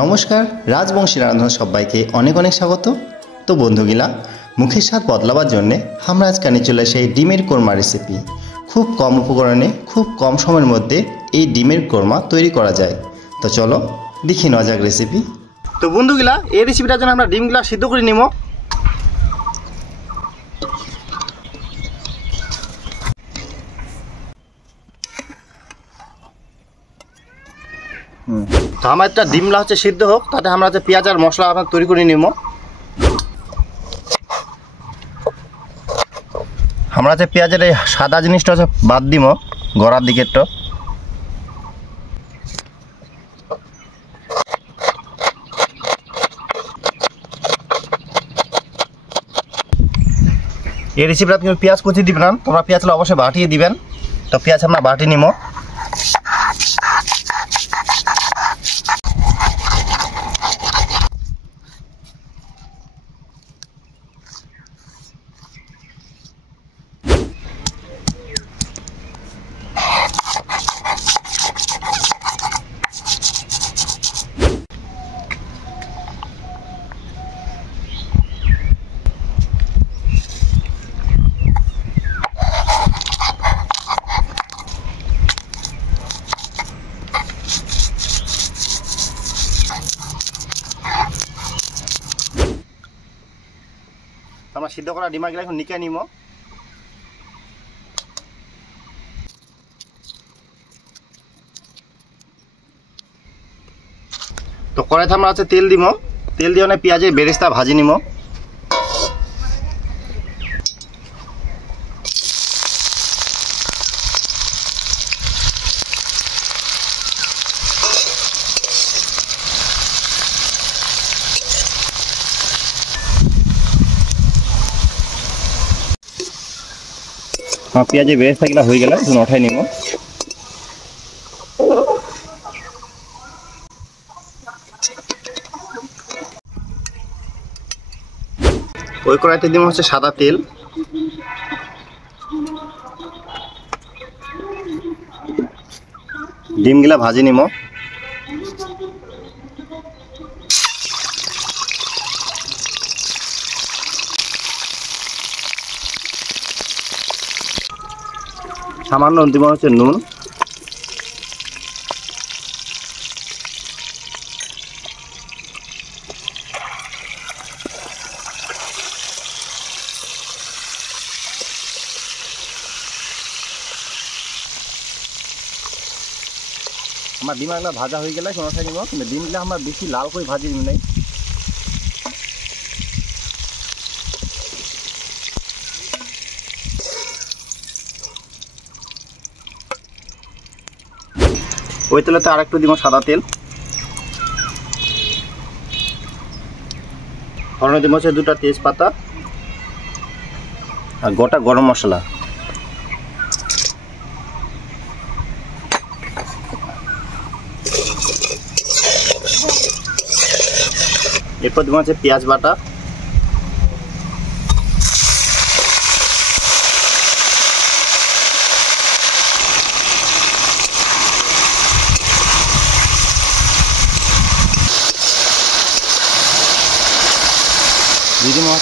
নমস্কার, রাজবংশী রান্না সবাইকে অনেক অনেক স্বাগত। তো বন্ধুগুলা, মুখের স্বাদ বদলাবার জন্যে আমরা আজকে নিয়ে চলে আসি ডিমের কোরমা রেসিপি। খুব কম উপকরণে খুব কম সময়ের মধ্যে এই ডিমের কোরমা তৈরি করা যায়। তো চলো দেখি নেওয়া যাক রেসিপি। তো বন্ধুগুলা, এই রেসিপিটার জন্য আমরা ডিমগুলা সিদ্ধ করে নিব। তো আমার একটা ডিমলা সিদ্ধ হোক, তাতে আমরা পেঁয়াজ আর মশলা আপনার তৈরি করে নিব। আমরা পেঁয়াজের এই সাদা জিনিসটা বাদ দিব, গড়ার দিকেরটা। এই রেসিপিটা তুমি পেঁয়াজ কুচি দিবেন না, তোমরা পেঁয়াজটা অবশ্যই বাটিয়ে দিবেন। তো পেঁয়াজ আমরা বাটি নিব। আমরা সিদ্ধ করা ডিমাগুলো এখন নিকে নিব। তো কড়াইতে আমরা তেল দিব। তেল দিয়ে পেঁয়াজের বেরেস্তা ভাজি নিব। পেঁয়াজের বেরেস্তাগুলো হয়ে গেলে এখন উঠাই নিব। ওই কড়াইতে দিব সাদা তেল। ডিমগুলা ভাজি নিব। সামান্য দিব নুন। আমার ডিমগুলো ভাজা হয়ে গেলে কোনো নিব, কিন্তু ডিমগুলো আমরা বেশি লাল করে ভাজি নিব নাই। ওই তেলেতে আর একটু দিব সাদা তেল। ফোড়নে দিব দুটা তেজপাতা আর গোটা গরম মশলা। এরপর দিব পেঁয়াজ বাটা।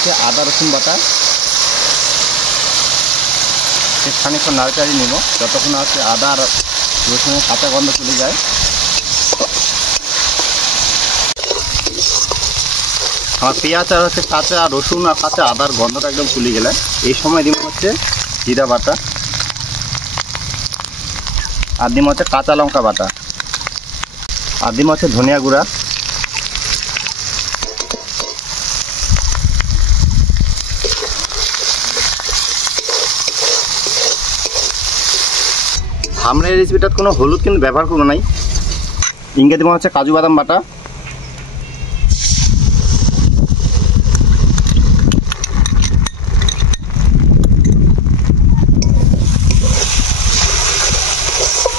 দিয়ে আদা রসুন বাটা। খানিকক্ষণ নাড়াচাড়ি নিব, যতক্ষণ আদা আর রসুনের কাঁচা গন্ধ চলে যায়। আমার পেঁয়াজ আর কাঁচা রসুন আর কাঁচা আদার গন্ধটা একদম চলে গেলে এই সময় দিব জিরা বাটা। আর দিব কাঁচা লঙ্কা বাটা। আর দিব ধনিয়া গুঁড়া। আমরা এই রেসিপিটার কোনো হলুদ কিন্তু ব্যবহার করবো নাই। ইঙ্গে দিব কাজু বাদাম বাটা।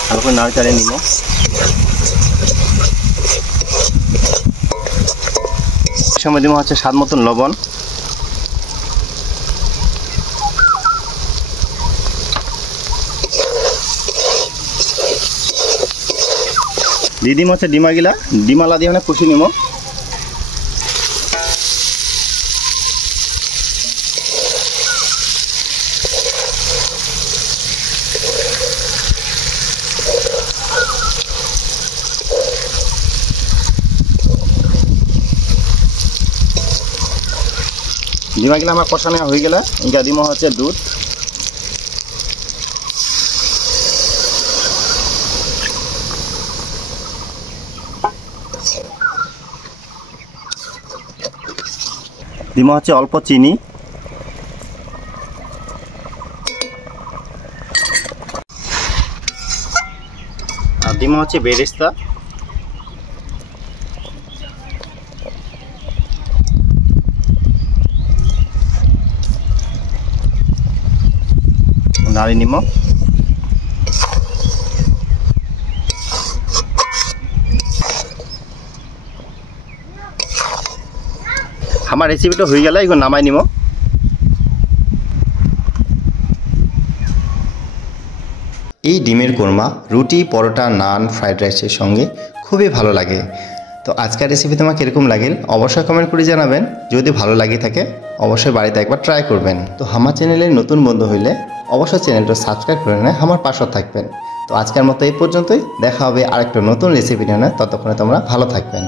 ভালো করে নাড়াচাড়িয়ে নিব। সময় দিব স্বাদ মতন লবণ। দিয়ে দিম হচ্ছে ডিমাগিলা, ডিমালা দিয়ে মানে কষি নিব। ডিমাগিলা আমার কষানো হয়ে গেলে ইনকা দিম হচ্ছে দুধ। দিম হচ্ছে অল্প চিনি, আর দিম হচ্ছে বেরেস্তা, নারী নিমক, আমার রেসিপিটা হয়ে গেলে এখন নামাই নিব। এই ডিমের কোরমা রুটি, পরোটা, নান, ফ্রাইড রাইসের সঙ্গে খুবই ভালো লাগে। তো আজকের রেসিপি তোমাকে কীরকম লাগে অবশ্যই কমেন্ট করে জানাবেন। যদি ভালো লাগে থাকে অবশ্যই বাড়িতে একবার ট্রাই করবেন। তো আমার চ্যানেলে নতুন বন্ধু হইলে অবশ্যই চ্যানেলটা সাবস্ক্রাইব করে নিয়ে আমার পাশে থাকবেন। তো আজকের মতো এই পর্যন্তই, দেখা হবে আরেকটা নতুন রেসিপি নিয়ে। ততক্ষণে তোমরা ভালো থাকবেন।